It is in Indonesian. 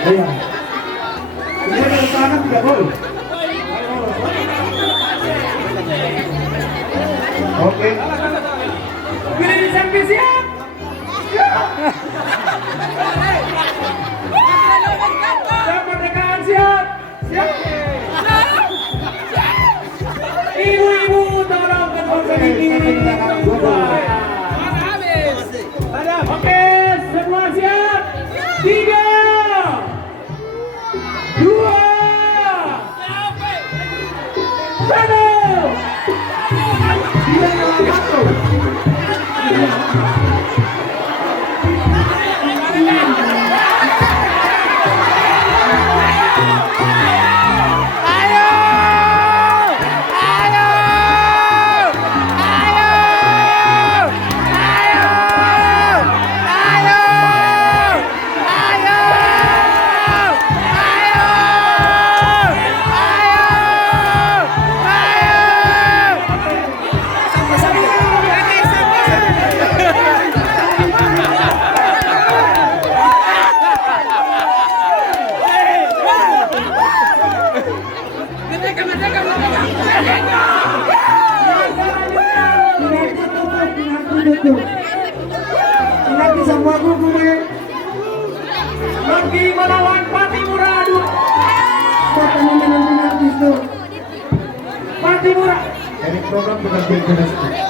Iya. Ini dari sana tidak boleh. Oke. Pilih di samping siap. Siap kemerdekaan siap. Siap. Ibu-ibu tolong kendor sedikit. Oke, semua siap. 3, 2, 1. Nanti semua gugur ya. Lagi melawan Patimura 2. Pertandingan nanti tuh. Patimura. Ini program bukan biasa.